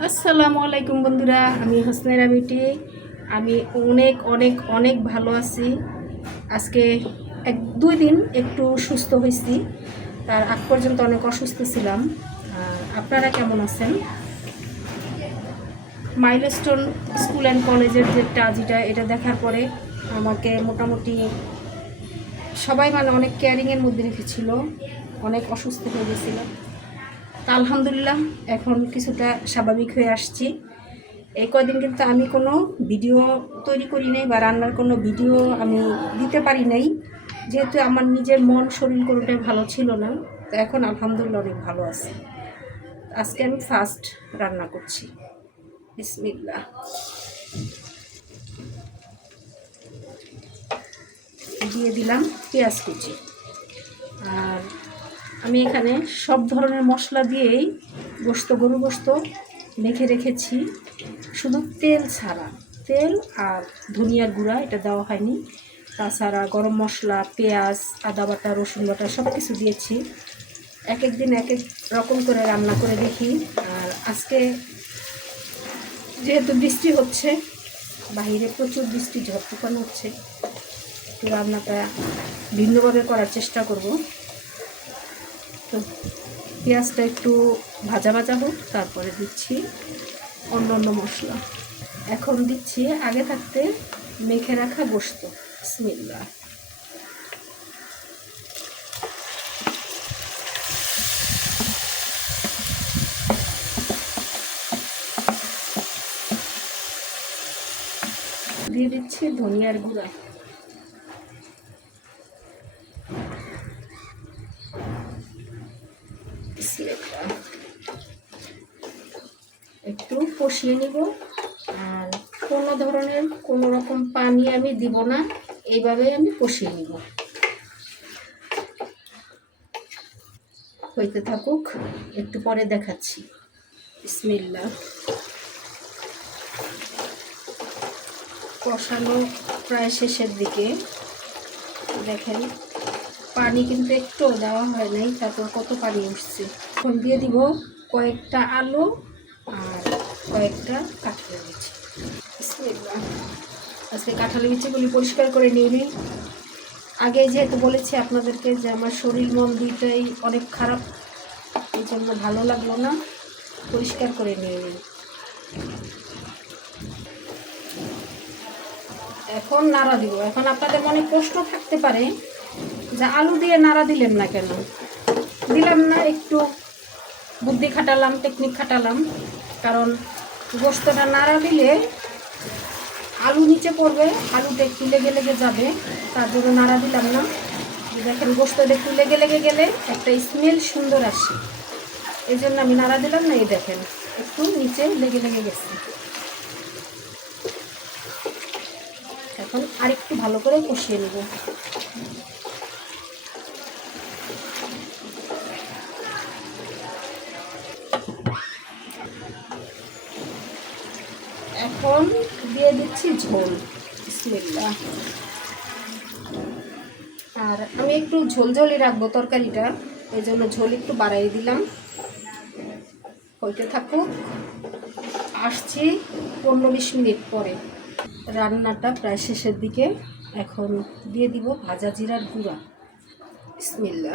আসসালামু আলাইকুম বন্ধুরা, আমি হোসনেরা বিটি আমি অনেক অনেক অনেক ভালো আছি। আজকে এক, দুই দিন একটু সুস্থ হয়েছি। তার আগ পর্যন্ত অনেক অসুস্থ ছিলাম। আপনারা কেমন আছেন? মাইলস্টোন স্কুল অ্যান্ড কলেজের যে টাজিটা এটা দেখার পরে আমাকে মোটামুটি সবাই মানে অনেক কেয়ারিংয়ের মধ্যে রেখেছিল। অনেক অসুস্থ হয়ে গেছিলাম তা আলহামদুলিল্লাহ, এখন কিছুটা স্বাভাবিক হয়ে আসছি। এই কদিন কিন্তু আমি কোনো ভিডিও তৈরি করি নাই বা রান্নার কোনো ভিডিও আমি দিতে পারি নাই। যেহেতু আমার নিজের মন, শরীর কোনোটাই ভালো ছিল না, তো এখন আলহামদুলিল্লাহ অনেক ভালো আছে। আজকে আমি ফার্স্ট রান্না করছি। বিসমিল্লাহ। দিয়ে দিলাম পেঁয়াজ কুচি। আমি এখানে সব ধরনের মশলা দিয়েই গোস্ত গরু গোস্ত মেখে রেখেছি। শুধু তেল ছাড়া, তেল আর ধনিয়ার গুঁড়া এটা দেওয়া হয়নি। তাছাড়া গরম মশলা, পেঁয়াজ, আদা বাটা, রসুন বাটা সব কিছু দিয়েছি। এক এক দিন এক এক রকম করে রান্না করে দেখি। আর আজকে যেহেতু বৃষ্টি হচ্ছে বাহিরে প্রচুর বৃষ্টি, ঝড় তুফান হচ্ছে, একটু রান্নাটা ভিন্নভাবে করার চেষ্টা করব। তো পেঁয়াজটা একটু ভাজা ভাজা হোক, তারপরে দিচ্ছি অন্য অন্য মশলা। এখন দিচ্ছি আগে থাকতে মেখে রাখা গোস্ত স্মিল্লা দিয়ে দিচ্ছি ধনিয়ার গুঁড়া। বিসমিল্লাহ। একটু কষিয়ে নিব। আর কোনো ধরনের কোনো রকম পানি আমি দিব না, এইভাবে আমি কষিয়ে নিব। হইতে থাকুক, একটু পরে দেখাচ্ছি। বিসমিল্লা কষানো প্রায় শেষের দিকে। দেখেন পানি কিন্তু একটু দেওয়া হয় নাই, তারপর কত পানি উঠছে। এখন দিয়ে দিব কয়েকটা আলু আর কয়েকটা কাঁঠালের বিচি। আজকে কাঁঠালের বিচিগুলি পরিষ্কার করে নিয়ে নিই। আগে যেহেতু বলেছি আপনাদেরকে যে আমার শরীর মন দুইটাই অনেক খারাপ, এই জন্য ভালো লাগল না, পরিষ্কার করে নিয়ে নিই। এখন নাড়া দিব। এখন আপনাদের মনে প্রশ্ন থাকতে পারে যে আলু দিয়ে নাড়া দিলেন না কেন? দিলাম না, একটু বুদ্ধি খাটালাম টেকনিক খাটালাম। কারণ গোস্তটা নাড়া দিলে আলু নিচে পড়বে, আলুটা একটু লেগে লেগে যাবে। তার জন্য নাড়া দিলাম না। দেখেন, গোস্তটা একটু লেগে লেগে গেলে একটা স্মেল সুন্দর আসে। এই জন্য আমি নাড়া দিলাম না, এই দেখেন, একটু নিচে লেগে লেগে গেছে। এখন আরেকটু ভালো করে কষিয়ে নেব। এখন দিয়ে দিচ্ছি ঝোল। বিসমিল্লাহ। আর আমি একটু ঝোল ঝোলই রাখব তরকারিটা। এই জন্য ঝোল একটু বাড়াই দিলাম। হইতে থাকুক, আসছি পনেরো বিশ মিনিট পরে। রান্নাটা প্রায় শেষের দিকে। এখন দিয়ে দিব ভাজা জিরার গুঁড়া। বিসমিল্লা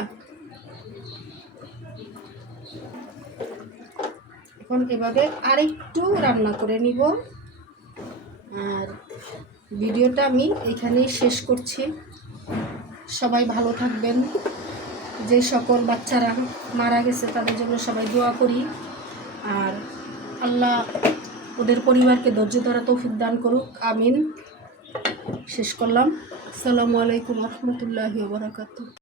এখন এভাবে আরেকটু রান্না করে নিব। আর ভিডিওটা আমি এখানেই শেষ করছি। সবাই ভালো থাকবেন। যে সকল বাচ্চারা মারা গেছে তাদের জন্য সবাই দোয়া করি। আর আল্লাহ ওদের পরিবারকে ধৈর্য ধরা তৌফিক দান করুক। আমিন। শেষ করলাম। আসসালামু আলাইকুম রহমতুল্লাহি বারাকাতু